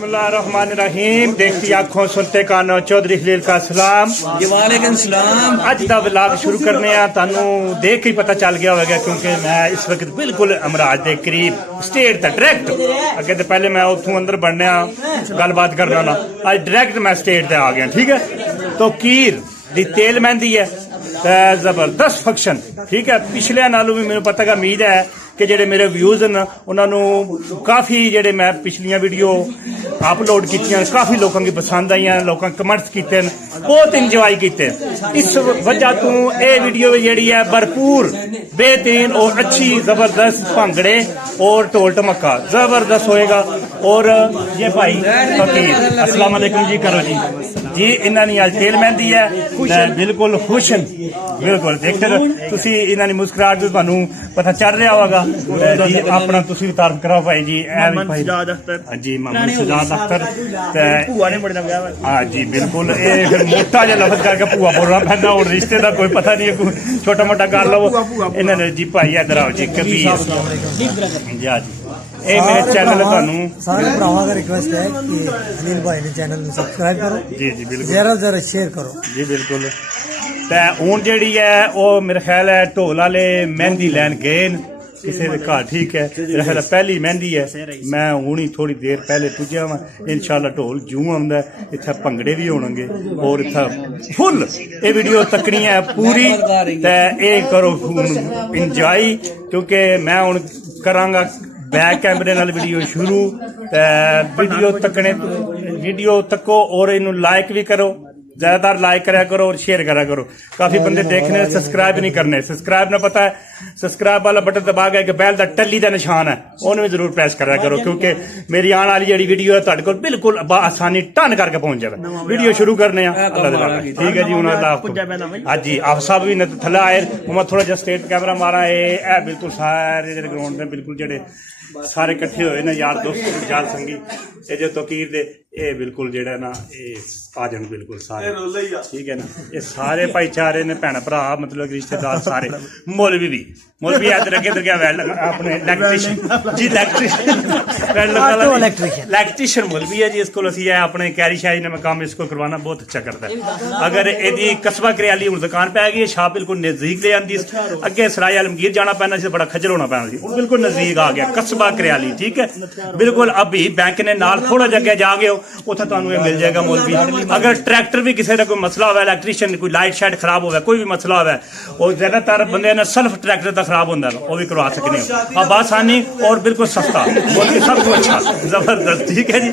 बिस्मिल्लाहिर्रहमानिर्रहीम। देखती आंखों सुनते कानों चौधरी खलील का सलाम। वालेकुम सलाम। अज का व्लॉग शुरू करने तानू देख ही पता चल गया होगा क्योंकि मैं इस वक्त बिल्कुल अमराज के करीब स्टेट तक डायरेक्ट अगे तो पहले मैं उतों अंदर बनने गलबात करना ना अज डायरेक्ट मैं स्टेट से आ गया। ठीक है तो कीर दी तेल मेहंदी है जबरदस्त फंक्शन। ठीक है पिछले नालों भी मेरे पता का उम्मीद है कि जेडे मेरे व्यूज न उन्होंने काफ़ी जेडे मैं पिछलियां वीडियो अपलोड की काफ़ी लोगों की पसंद आई लोगों कमेंट्स किए बहुत इंजॉय किए। इस वजह तो ये वीडियो जी है भरपूर बेहतरीन और अच्छी जबरदस्त भंगड़े और ढोल ढमक्का जबरदस्त होएगा। और ये भाई फकीर अस्सलाम वालेकुम जी करो जी इन्होंने आज तेल मेहंदी है बिल्कुल खुश बिल्कुल देखते तुसी इन्होंने मुस्कुराहट तो पता चल रहा होगा जी अपना तुसी भी तारीफ कराओ भाई जी जी मोहम्मद सजाद अख्तर हाँ जी बिल्कुल ये फिर मोटा जहा लफ्ज करके भूआ बोलना पैदा और रिश्ते का कोई पता नहीं है छोटा मोटा कर लो इन्होंने जी भाई इधर आओ जी कभी जी हाँ जी ये मेरे चैनल सारे भरावां का रिक्वेस्ट है कि अनिल भाई ने चैनल में सब्सक्राइब करो जी जी बिल्कुल जरा शेयर करो जी बिल्कुल। ते हुण जेहड़ी है वो मेरे ख्याल है ढोल वाले मेहंदी लैन गए किसी के घर। ठीक है मेरे ख्याल पहली मेहंदी है मैं हूँ ही थोड़ी देर पहले पुज्जा वा इंशाल्लाह ढोल जूं आंदा इत्थे भंगड़े भी होणगे और इत्थे फुल ये वीडियो तकनी है पूरी ते ये करो इंजॉय क्योंकि मैं हुण करांगा बैक कैमरे नाल वीडियो शुरू वीडियो तको और इनू लाइक भी करो ज्यादातर लाइक करा करो और शेयर करा करो। काफी बंदे देखने सब्सक्राइब नहीं करने सब्सक्राइब ना पता है सब्सक्राइब वाला बटन दबा गया कि बैल का टल्ली का निशान है उन्हें भी जरूर प्रेस करा करो क्योंकि मेरी आने वाली जी वीडियो है तुहाडे कोल बिल्कुल आसानी टन करके पहुंच जाए। वीडियो शुरू करने ठीक है जी हूँ हाँ जी आप सब भी थले आए मैं थोड़ा जहा स्टेट कैमरा मारा है बिल्कुल सारे ग्राउंड में बिल्कुल जेडे सारे इकट्ठे होए ना यार दोस्त जाल संगी जो तकीर दे ये बिल्कुल जेड़ा ना ये आ जान बिल्कुल सारे ठीक है ना ये सारे भाईचारे ने भैन भरा मतलब रिश्तेदार सारे मौलवी भी इधर अगे अपने इलेक्ट्रीशियन मौलवी है जी इसको असी अपने कैरी शाही ने मैं काम इसको करवाना बहुत अच्छा करता है। अगर यदि कस्बा करियाली हूँ दुकान पे आ गई शाह बिल्कुल नजदीक ले आती अगे सराय आलमगीर जाना पैना सी बड़ा खजल होना पैना बिल्कुल नजदीक आ गया कस्बा करियाली। ठीक है बिल्कुल अभी बैंक ने नाल थोड़ा जगह जाओगे उतना तुहानू मिल जाएगा मौलवी। अगर ट्रैक्टर भी किसी का कोई मसला हो इलेक्ट्रीशियन कोई लाइट शाइट खराब हो कोई भी मसला हो और ज्यादातर बंदे ने सेल्फ ट्रैक्टर का खराब होता है वो भी करवा सकते हो अब आसानी और बिल्कुल सस्ता मौलवी सब कुछ अच्छा जबरदस्त। ठीक है जी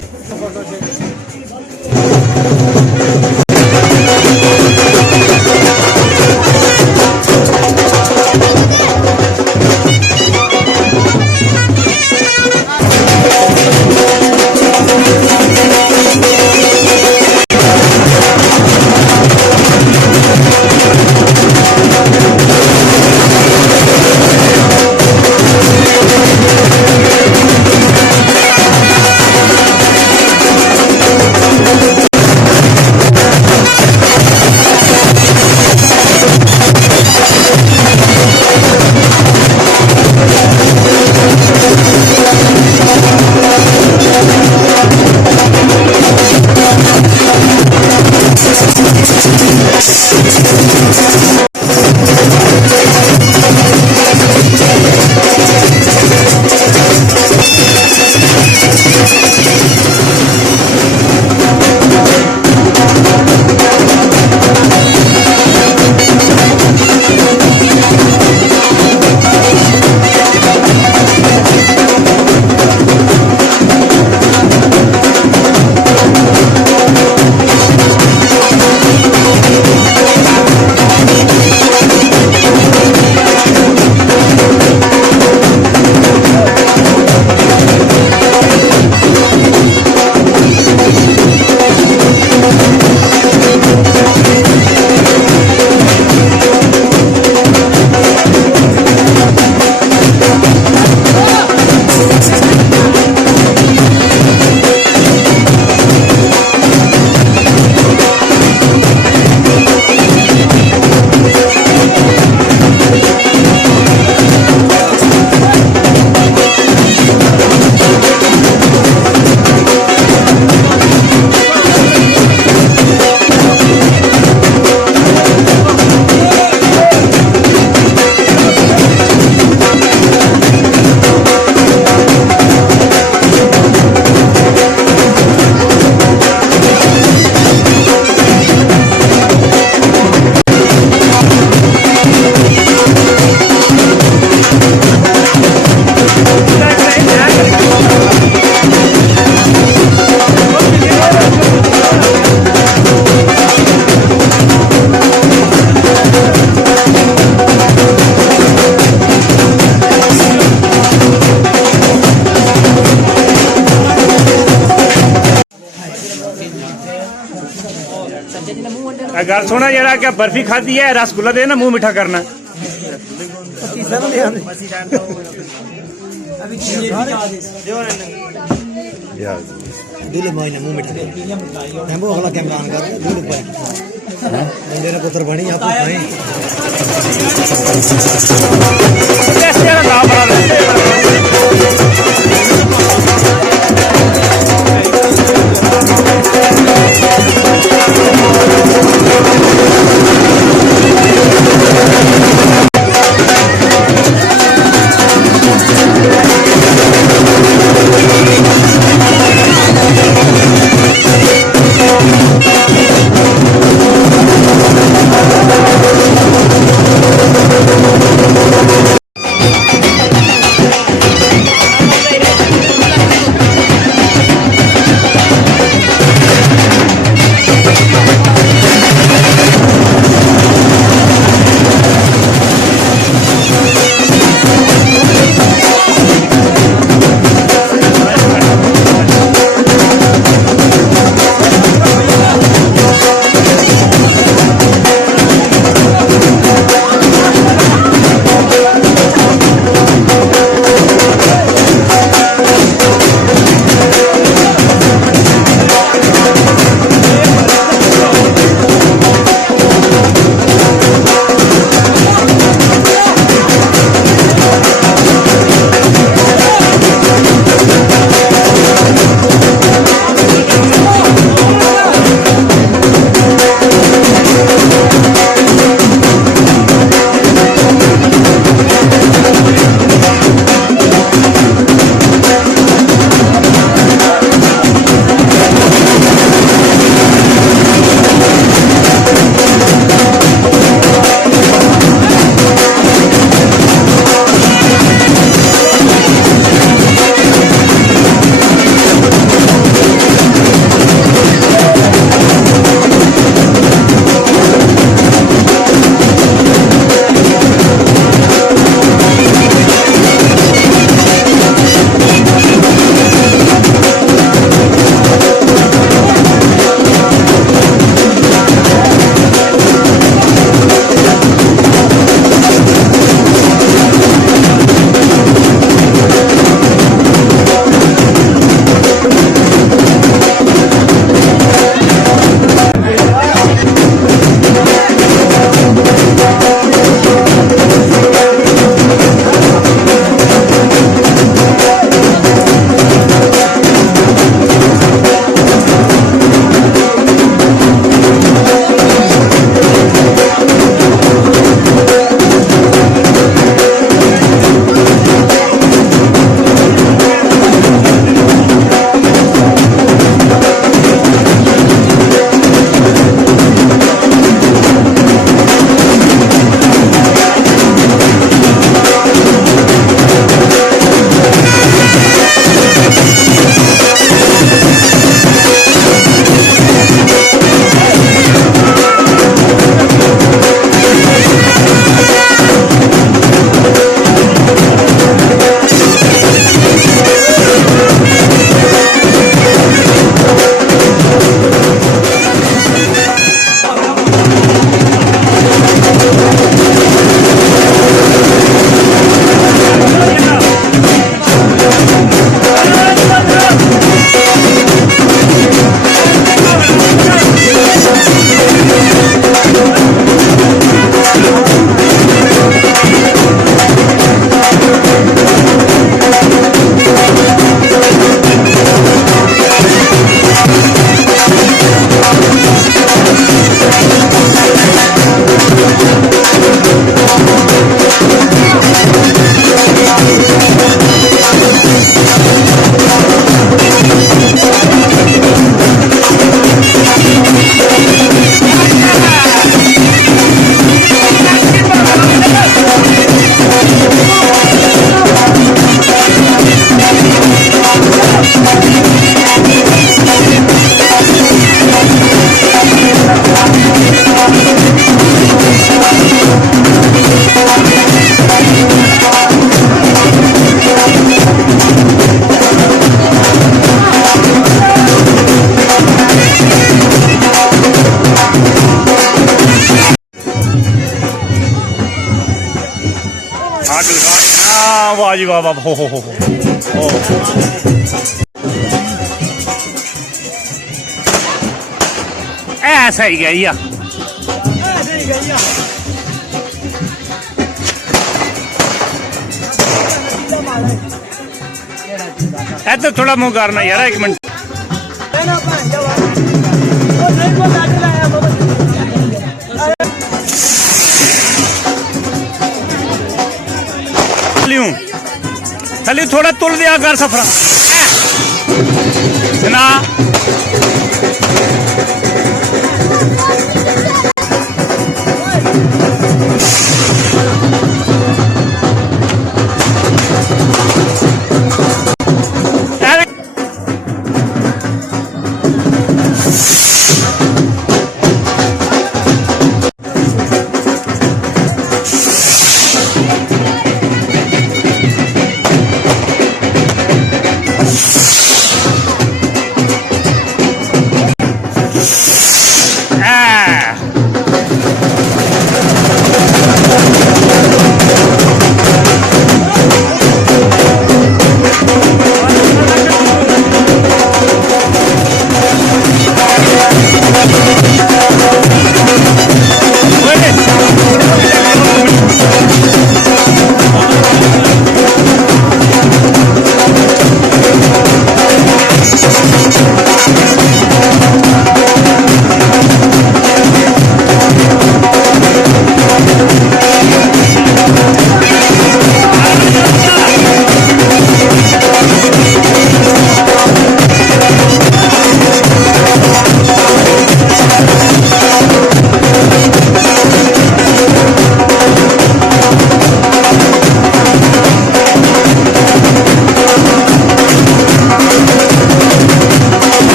गल सुना जरा क्या बर्फी खाधी है रसगुल्ला दे ना मुंह मीठा करना दूल्हे माई ने मुंह मीठा वो अगला कैमरा ऑन कर दूल्हे पर मेरा पुत्र बनी आप खाएं आग लगा। वाह जी वाह वाह, हो ऐसा ही गई ऐसे थोड़ा मुंह करना यार, एक मिनट। थली थोड़ा तुल दिया कर सफरा ना।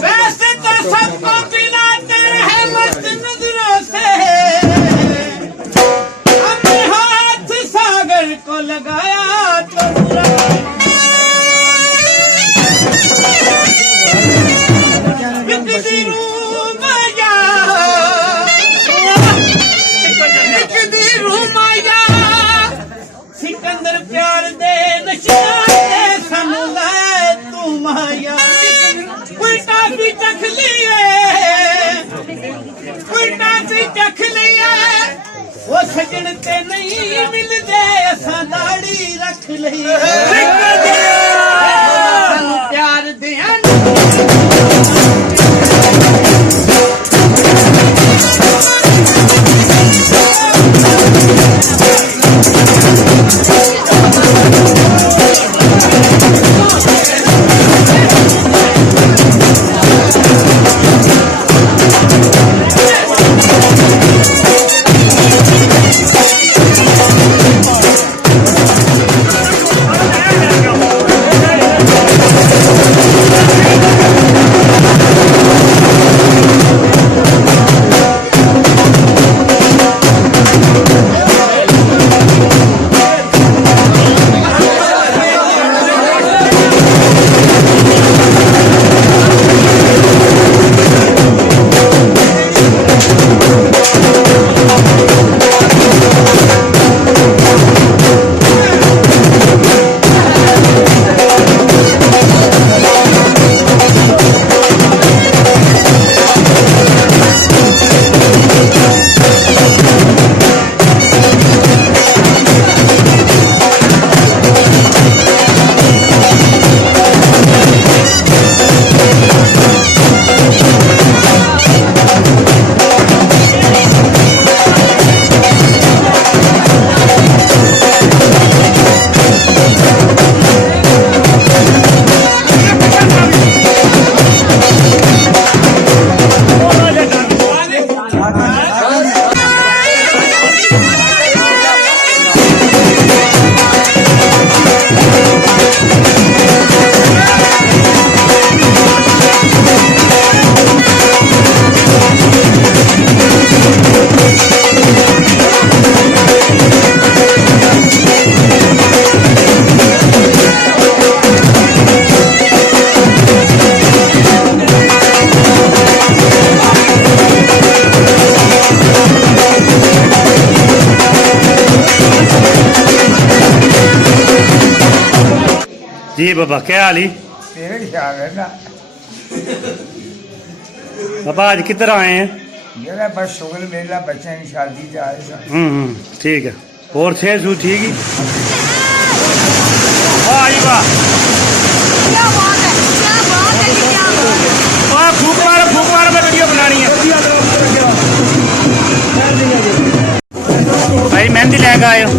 वैसे तो सबको पिलाते रहे मस्त नजरों से, हमने हाथ सागर को लगाया तो बुरा। सिकंदर प्यार दे नशे सन लाए तू माया, उल्टा भी चख लिए, उल्टा भी चख लिए, वो सजन ते नहीं मिलदे असां दाड़ी रख ਲਈ ਸਾਨੂੰ प्यार दिया जी बाबा क्या हाल ही तेरे ख्याल है ना बाबा आज किधर आए हैं मेरा बस शुगल मेला बच्चे की शादी जा रहे थे। ठीक है और थे सू ठीक ही वाह जी वाह क्या बात है, क्या बात है, क्या बात है। वाह फूक मार में वीडियो बनानी है भाई मेहंदी लेकर आए हो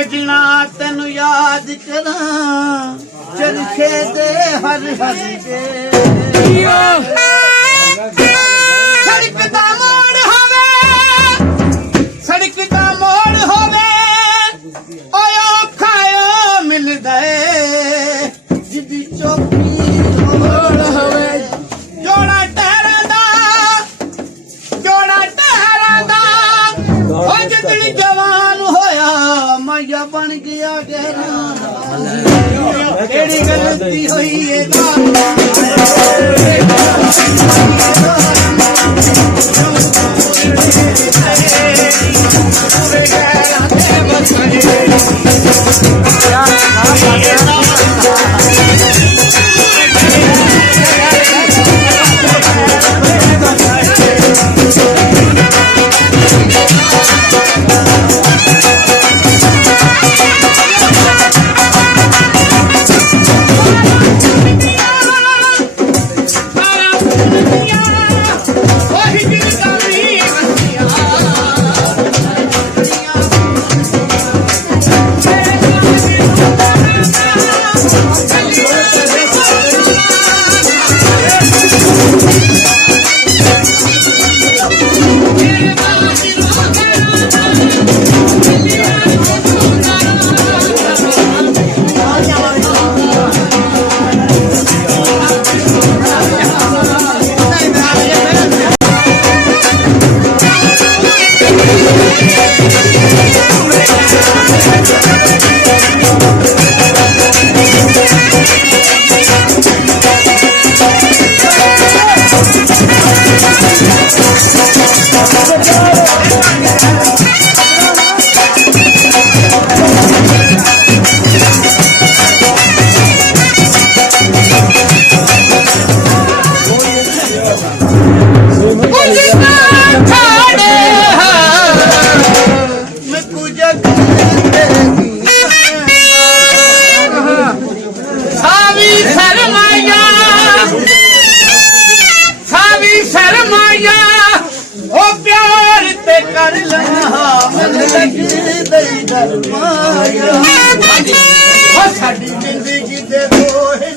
सजना तेनू याद करा चरखे दे हर हर के सड़क दा मोड़ होवे सड़क दा मोड़ होवे ओयो खायो मिलदा है जिदी चौकी मोड़ होवे जोड़ा टहरा दा ओ जिदड़ी जवान होया माया बन गया गहरा केड़ी गलती हुई है कर लहा मन लगी दई दरमाया ओ साडी जिंदगी दे दोहे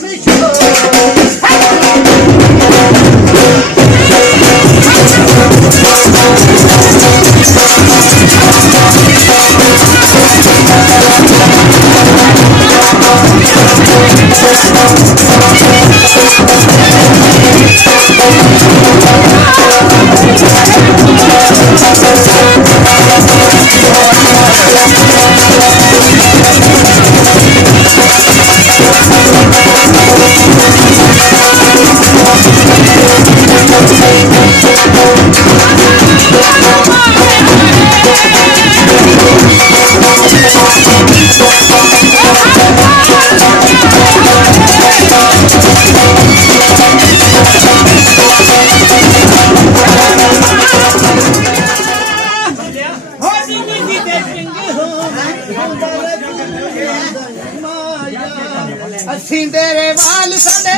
ਅਸੀਂ ਤੇਰੇ ਵਾਲ ਸਾਡੇ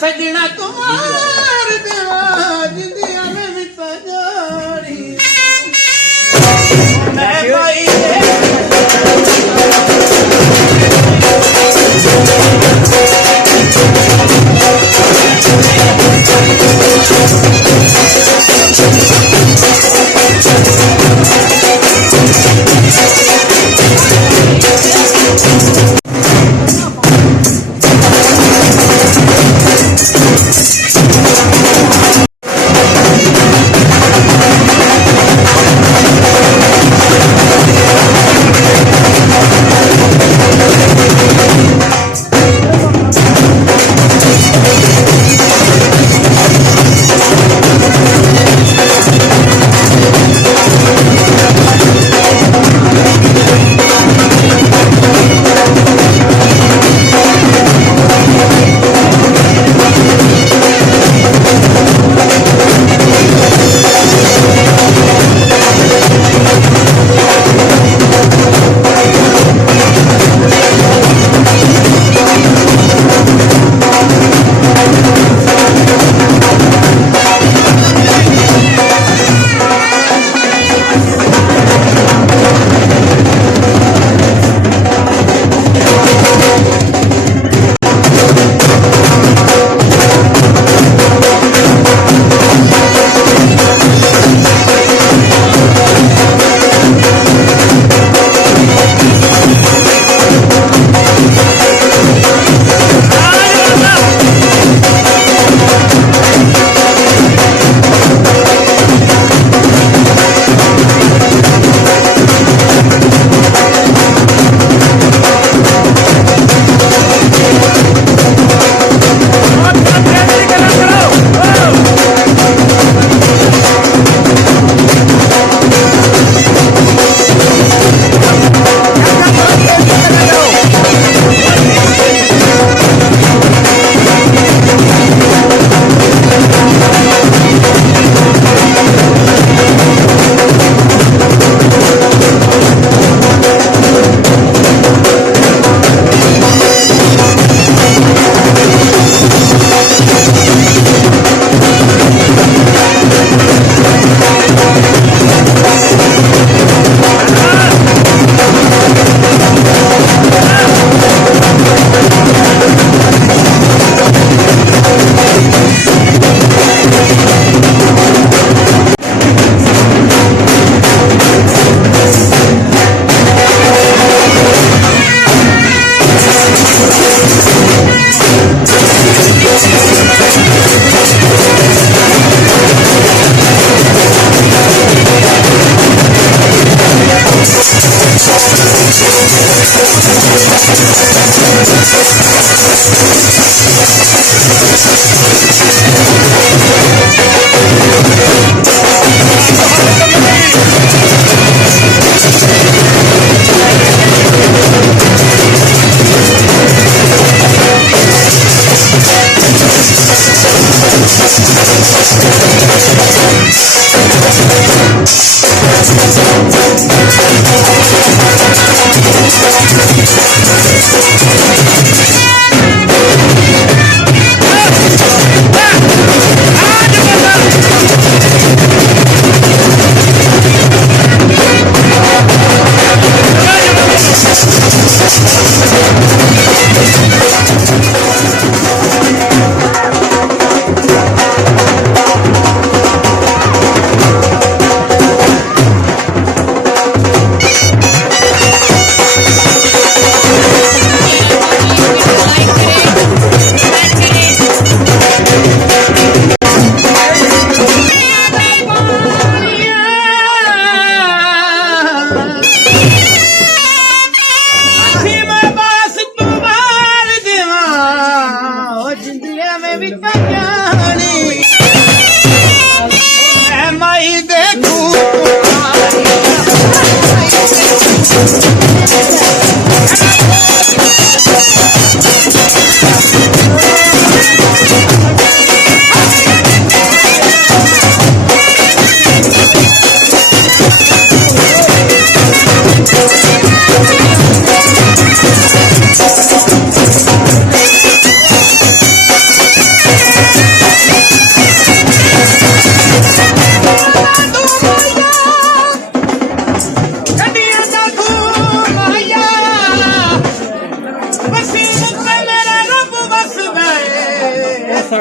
सजना कुमार दिवाज दिया में बिता जानी मैं भाई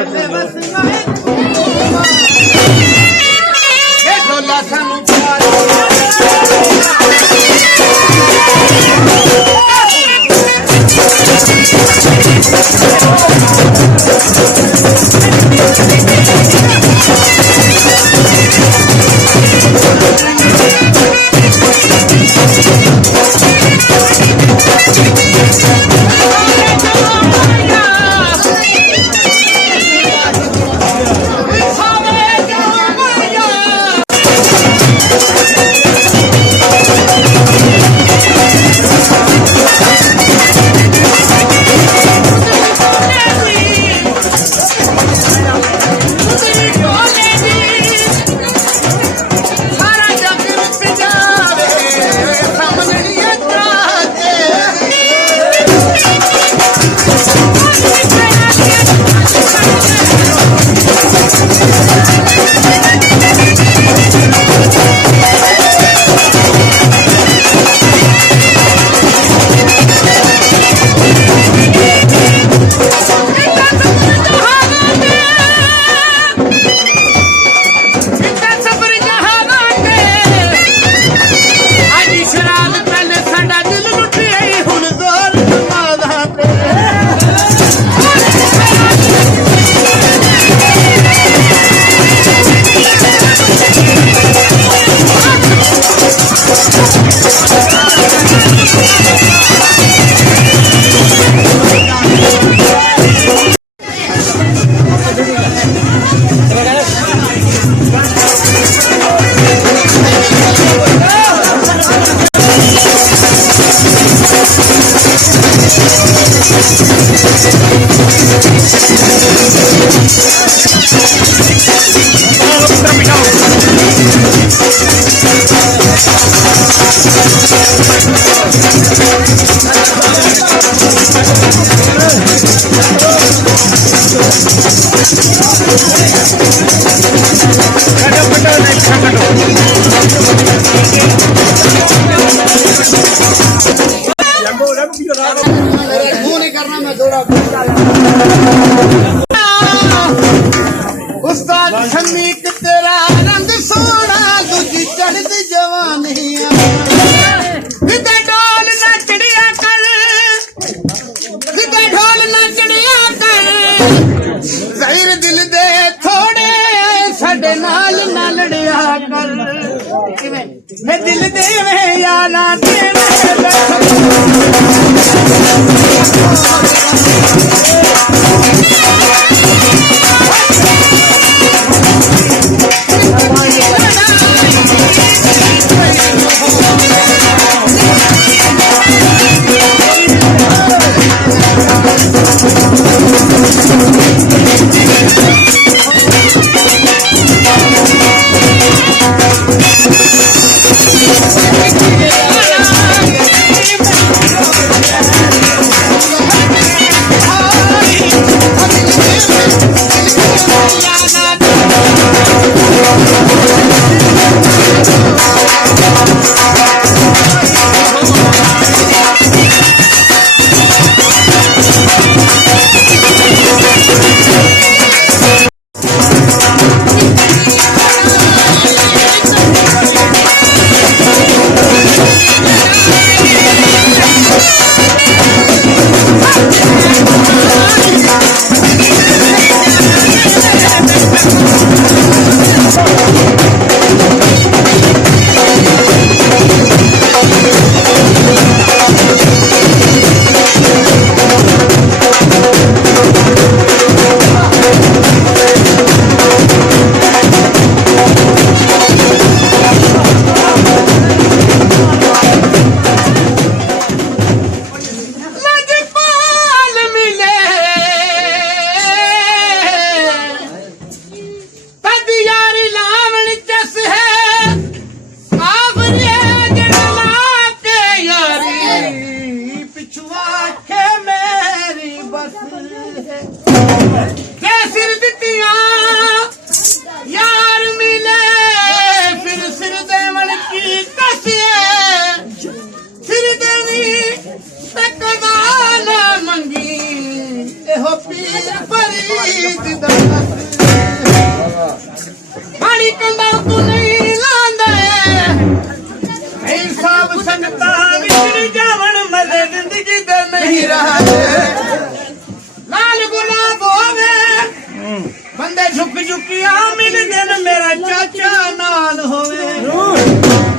ਸਾਡੇ ਵਸੀਆਂ ਇਹ ਢੋਲਾ ਸਾਨੂੰ ਪਿਆਰ उस्ताद शमीक तेरा रंग सोना दूजी चढ़द जवानिया किते ढोल नचड़िया कर किते ढोल नचड़िया कर ज़हीर दिल दे थोड़े साडे नाल ना लड़िया कर मैं दिल दे वे यारा तेरे ਜਿੰਦਾ ਪਾਣੀ ਕੰਦਾ ਤੂੰ ਨਹੀਂ ਲਾਂਦਾ ਐ ਸਭ ਸੰਗਤਾਂ ਵਿੱਚ ਜਾਵਣ ਮਜ਼ੇ ਜ਼ਿੰਦਗੀ ਦੇ ਨਹੀਂ ਰਹੇ ਲਾਲ ਗੁਲਾਬ ਹੋਵੇ ਬੰਦੇ ਝੁਕ ਝੁਕੀਆਂ ਮਿਲਦੇ ਨੇ ਮੇਰਾ ਚਾਚਾ ਨਾਲ ਹੋਵੇ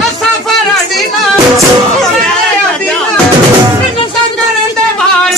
ਅਸਾਂ ਫਰਾਡੀ ਨਾਲ ਮੇਰਾ ਦੀਨਾ ਮੈਨੂੰ ਤਾਂ ਕਰਨ ਦੇ ਬਾਹਰ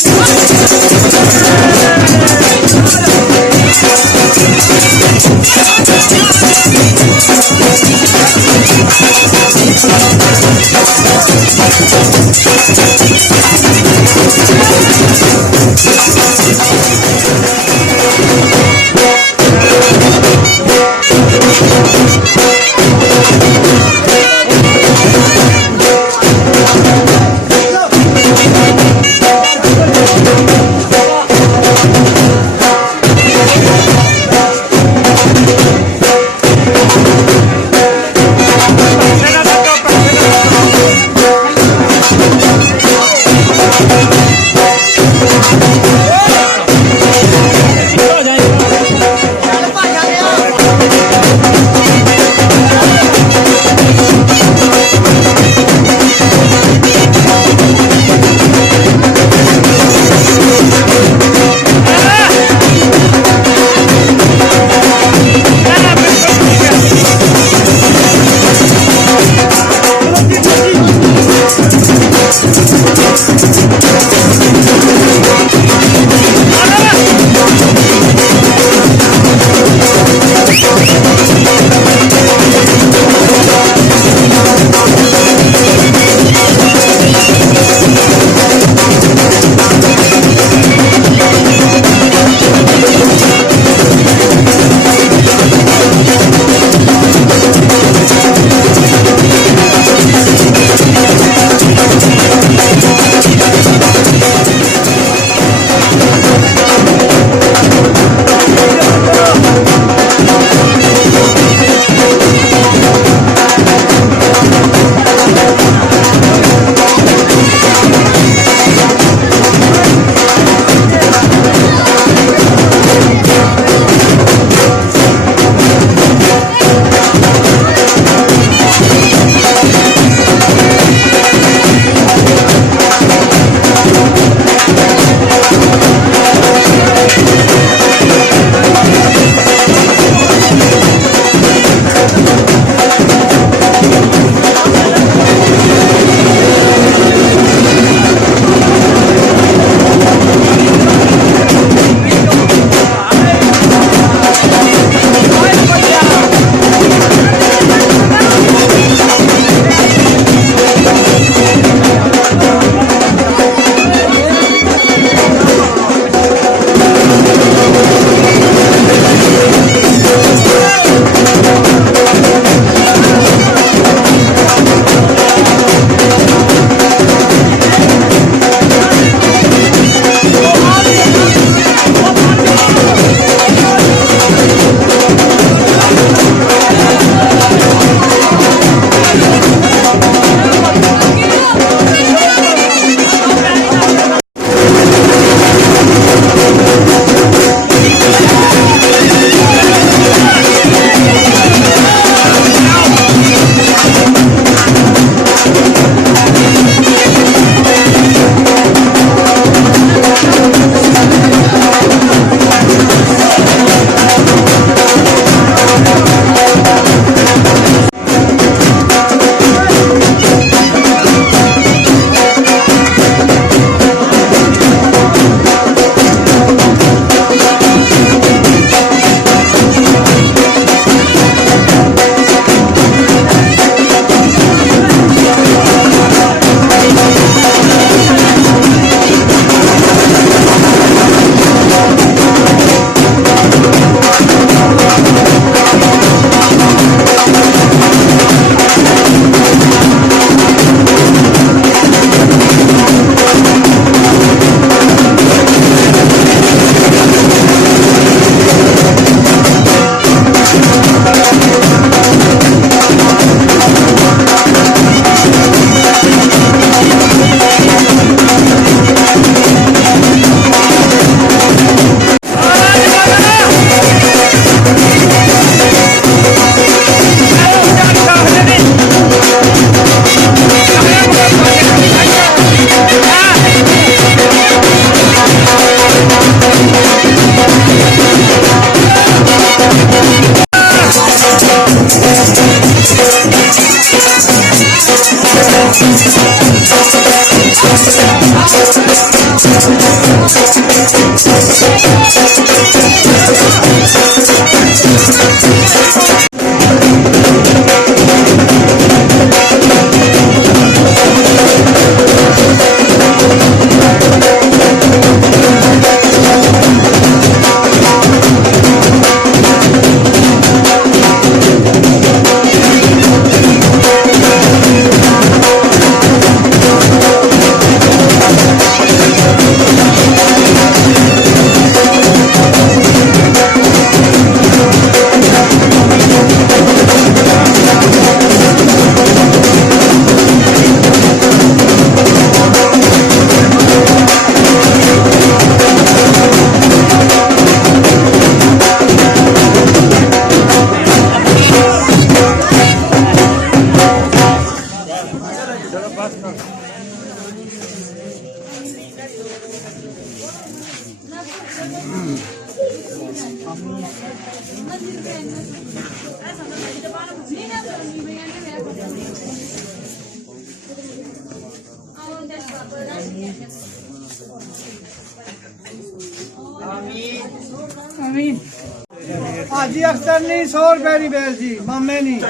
हाजी अख्तर नहीं 100 रुपए की बेल जी मामे नहीं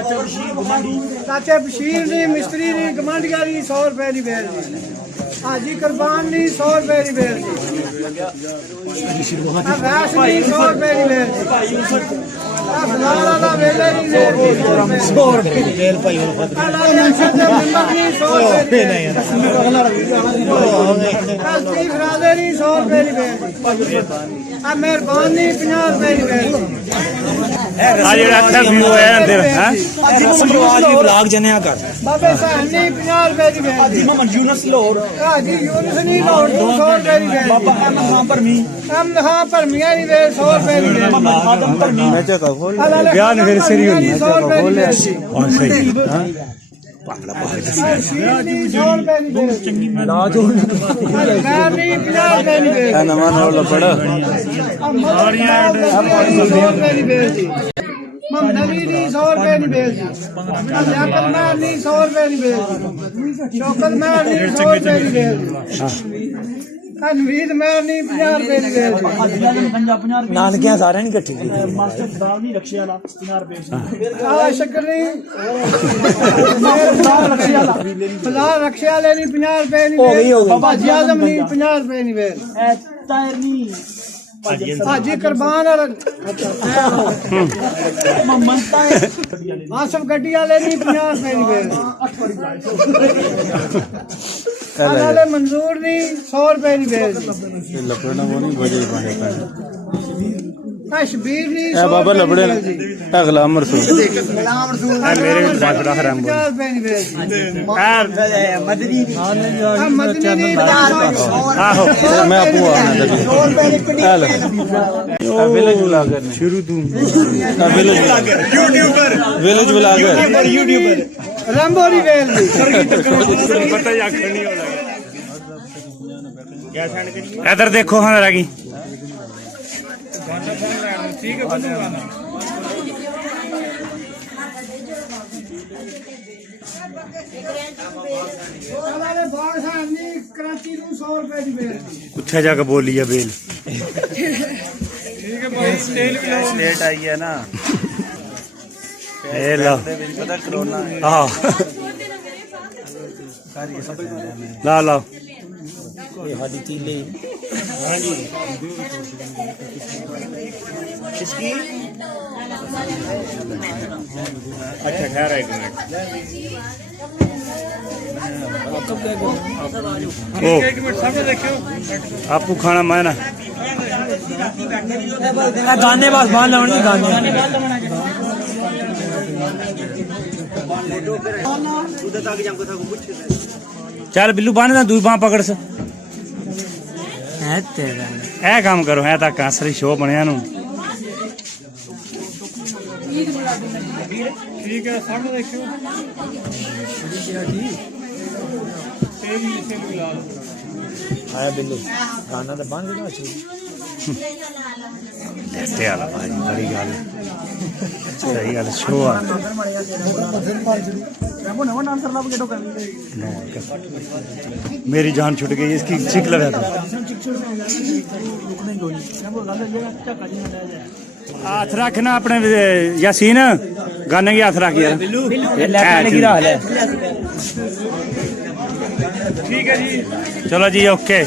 चाचे बशीर नहीं मिस्त्री नहीं गमंडिया नहीं 100 रुपए की बेल जी हाजी कुरबान नहीं 100 रुपए की बेल जी वैस नहीं 100 रुपए की बेल जी फलाल वाला वेले नहीं 100 रुपए की बेल भाई नहीं 100 रुपए की फरादे नहीं 100 रुपए की बेल मेहरबानी 50 रुपए की बेल ਆ ਜਿਹੜਾ ਅੱਛਾ ਵਿਊ ਹੈ ਅੰਦਰ ਹੈ रस्म रिवाज भी ब्लॉग जने कर बाबे साहनी 50 रुपए की बेल हाजी मोहम्मद यूनुस लाहौर हाजी यूनुस नहीं लाहौर 200 रुपए की बेल बाबा अहमद खान परमी हाँ परमिया नहीं बेल 100 रुपए की बेल मोहम्मद आदम परमी बयान फिर सही होनी 100 रुपए की बेल और सही हां नहीं 50 रुपए की बेल नवा नवा पड़ा नबी नहीं 100 रुपए की बेल लियाकत महर नहीं 100 रुपए की बेल शौकत महर नहीं 100 रुपए की बेल नवीद महर नहीं 50 रुपए की बेल नानकियां सारे नहीं इकट्ठी शक्कर नहीं फिलहाल रक्शे वाले नहीं 50 रुपए की हाजी आजम नहीं 50 रुपए की बेल हाजी कुरबान आसफ गड्डी वाले नहीं 50 रुपए की बेल वाले मंजूर नहीं 100 रुपए की बेल शबीर नहीं बाबा लबड़े गुलाम रसूल मेरे भी बहुत बड़ा हराम 50 रुपए की बेल मदनी नहीं आहो मैं आपको विलेज ब्लॉगर शुरू तू विलेज ब्लॉगर यूट्यूबर रंबोरी बेल पता या नहीं हो लगा इधर देखो हाँ रागी कराची 100 रुपए की बेल उत्थे जाके बोली है बेल स्टेट आई है ना ये लो हाँ ला ला अच्छा ठहरा एक मिनट आपको खाना मैं ना गाने बस बाहर लाने गाने चल बिल्लू बांध ना दूई बांह पकड़ से ए काम करो है तक असली शो बनया नू ठीक है सामने देखियो आया बिल्लू गाना तो बंद ना अच्छी देखते आला भाई बड़ी गल सही गल शो आ मेरी जान छुट गई इसकी छिक लगा था हाथ रखना अपने यासीन गाने की हाथ रख यार ठीक है जी चलो जी ओके